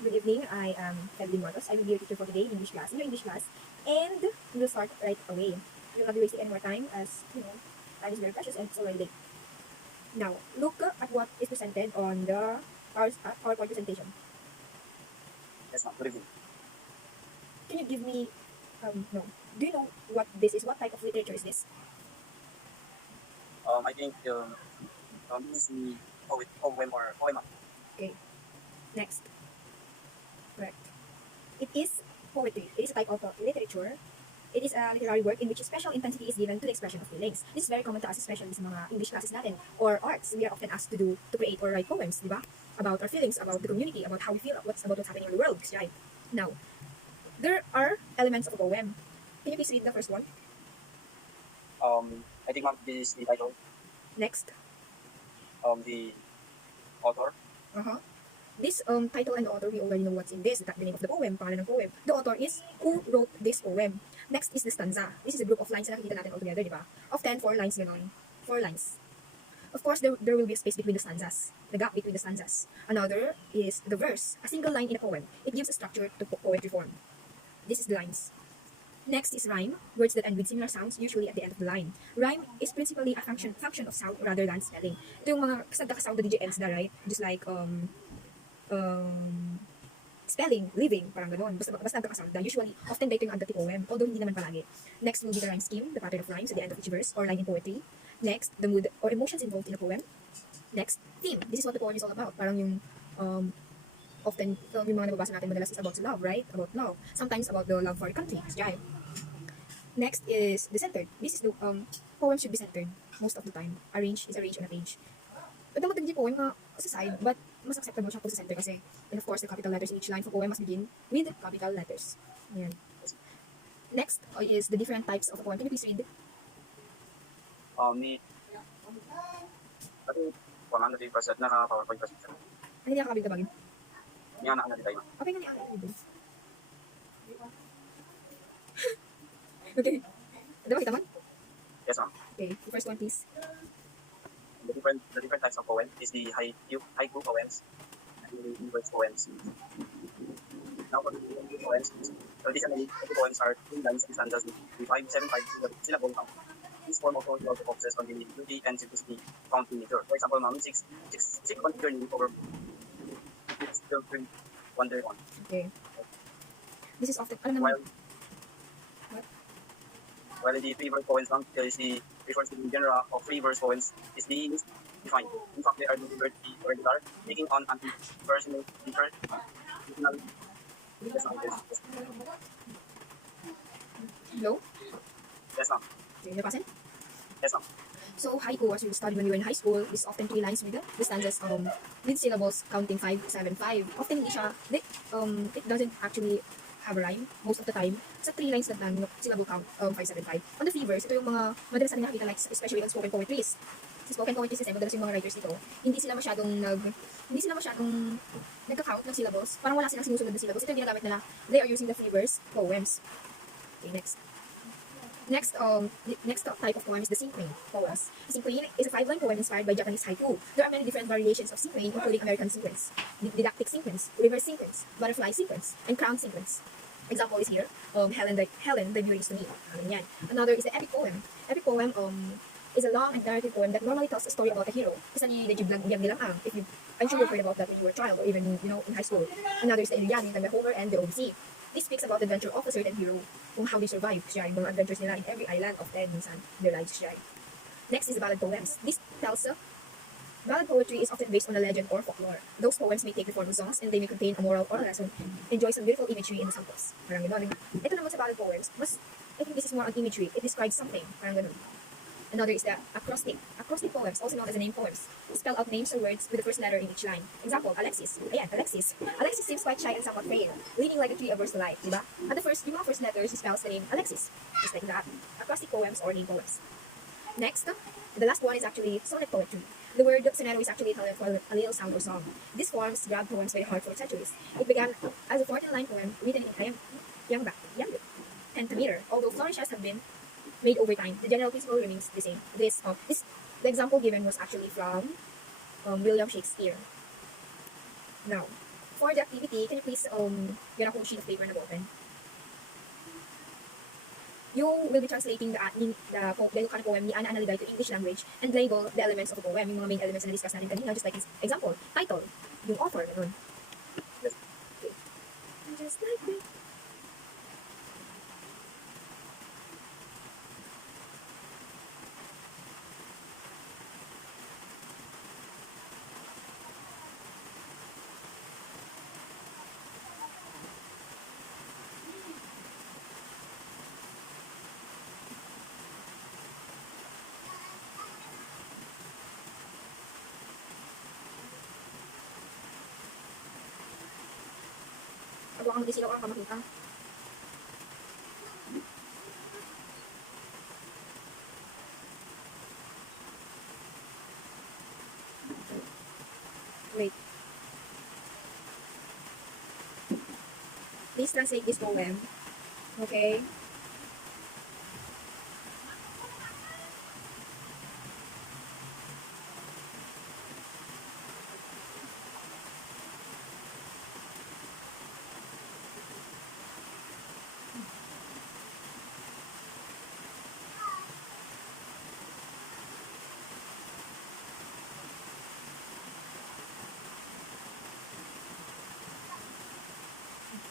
Good evening. I am Evelyn Matos. I will be your teacher for today in English class. In your English class, and we will start right away. We will not be wasting any more time, as time is very precious and it's already late. Now, look at what is presented on the PowerPoint presentation. Yes, ma'am. Good evening. Can you give me no? Do you know what this is? What type of literature is this? I think this is the poem or poema. Okay. Next. Correct. It is poetry. It is a type of literature. It is a literary work in which special intensity is given to the expression of feelings. This is very common to us, especially sa mga English classes natin or arts. We are often asked to create or write poems, di ba? About our feelings, about the community, about how we feel, what's happening in the world, right? Now, there are elements of a poem. Can you please read the first one? I think, ma'am, this is the title. Next. The author. This title and the author, we already know what's in this, the name of the poem, pangalan ng poem. The author is who wrote this poem. Next is the stanza. This is a group of lines na nakikita natin all together, di ba? Of 10, 4 lines ganon. 4 lines. Of course, there will be a space between the stanzas, the gap between the stanzas. Another is the verse, a single line in a poem. It gives a structure to poetry form. This is the lines. Next is rhyme, words that end with similar sounds, usually at the end of the line. Rhyme is principally a function of sound rather than spelling. Ito yung mga kasagda-kasound na DJ ends na, right? Just like, spelling, living, parang gano'n. Basta nagkakasound na. Usually, often dito yung under the poem, although hindi naman palagi. Next will be the rhyme scheme, the pattern of rhymes at the end of each verse or line in poetry. Next, the mood or emotions involved in a poem. Next, theme. This is what the poem is all about. Parang yung, often, yung mga nababasa natin madalas is about love, right? About love. Sometimes about the love for a country. Right? Next is the centered. This is the, poem should be centered most of the time. Arrange is arranged on a page. Ito matindi poem nga sa side, but mas acceptable siya kung sa center kasi, and of course, the capital letters in each line for poem must begin with capital letters. Ayan. Next is the different types of a poem. Can you please read? I think, ma'am, na present, naka-PowerPoint presentation. Ay, hindi nakakabig ka bagay. Hindi nga nakakabig tayo, ma'am. Okay nga niya. Okay. Ano ba kita man? Yes, ma'am. Okay, the first one please. The different types of poem is the haiku poems and the inverse poems. Now, for the haiku poems, traditionally, haiku poems are 2 lines and stanzas with 5, 7, 5 syllable count. This form of poetry also focuses on the beauty and simplicity found in nature. For example, ma'am, six journey over children wander on. Okay. This is often, ano naman? While the free verse poems, ma'am, there is the refers to the genre of free verse poems is the least defined. In fact, they are delivered regular, taking on anti-personal, personal. Hello? Yes, ma'am. Okay, napasin? Yes, ma'am. So, haiku, as we studied when we were in high school, is often 3 lines with the stanzas with syllables counting 5, 7, 5. Often hindi siya, it doesn't actually have a rhyme most of the time. Sa 3 lines lang yung syllable count 5, 7, 5. On the free verse, ito yung mga madalas natin nakikita, like especially on spoken poetries. Sa spoken poetries kasi madalas yung mga writers dito, hindi sila masyadong nagka-count ng syllables. Parang wala silang sinusunod na syllables. Ito yung ginagamit nila. They are using the free verse poems. Okay, next. Next type of poem is the cinquain poems. Cinquain is a 5-line poem inspired by Japanese haiku. There are many different variations of cinquain, including American sequence, didactic sequence, reverse sequence, butterfly sequence, and crown sequence. Example is here, Helen, the Beauty is to Me. Another is the epic poem. Epic poem is a long and narrative poem that normally tells a story about a hero. Isa ni Biyag Nilang Ang, I'm sure you've heard about that when you were a child or even in high school. Another is the Iliad, the Homer and the Odyssey. This speaks about the adventure of a certain hero kung how they survive siya, yung mga adventures nila in every island of minsan their lives siya. Next is the ballad poems. This tells ballad poetry is often based on a legend or folklore. Those poems may take the form of songs and they may contain a moral or a lesson. Enjoy some beautiful imagery in the samples. Parang gano'n. Ito naman sa ballad poems, I think this is more on imagery. It describes something. Parang gano'n. Another is the acrostic. Acrostic poems, also known as the name poems, spell out names or words with the first letter in each line. Example, Alexis. Ayan, Alexis. Alexis seems quite shy and somewhat frail, leaning like a tree averse to life, diba? At the first, yung mga first letters spells the name Alexis. Just like that. Acrostic poems or name poems. Next, the last one is actually sonnet poetry. The word sonero is actually Italian for a little sound or song. These forms grabbed poems by the heart for centuries. It began as a 14-line poem written in young pentameter, although flourishes have been made over time. The general principle remains the same. The example given was actually from William Shakespeare. Now, For the activity, can you please get a whole sheet of paper na open? You will be translating the Yucatan poem ni Ana Analigay to English language and label the elements of the poem, yung mga main elements na discuss natin kanina, just like example, title, yung author, ganun. Yes. Okay. Just like this. Ako ang mag-isilaw ang kamakita. Wait. Please translate this poem. Okay?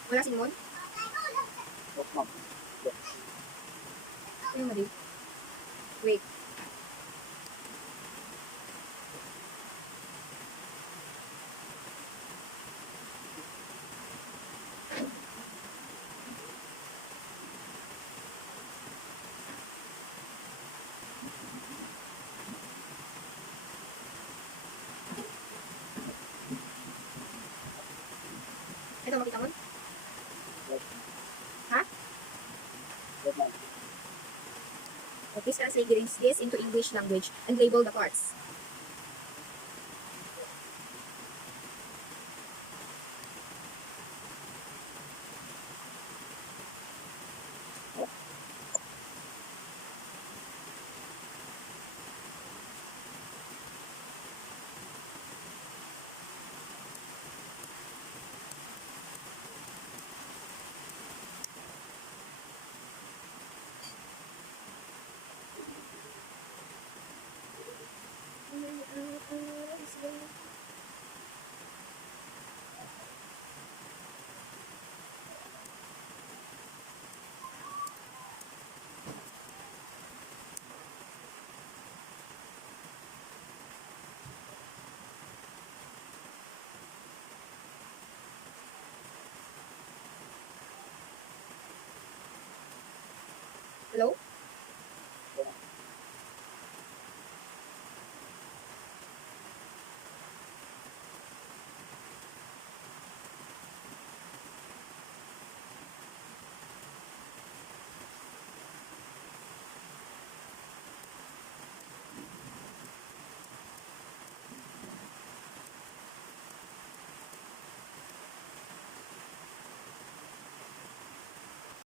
Wala si Mon? Oh, ma'am. Ano yung mali? Wait. Ito, makita mo? Ha? Yes, ma'am. Please translate this into English language and label the parts.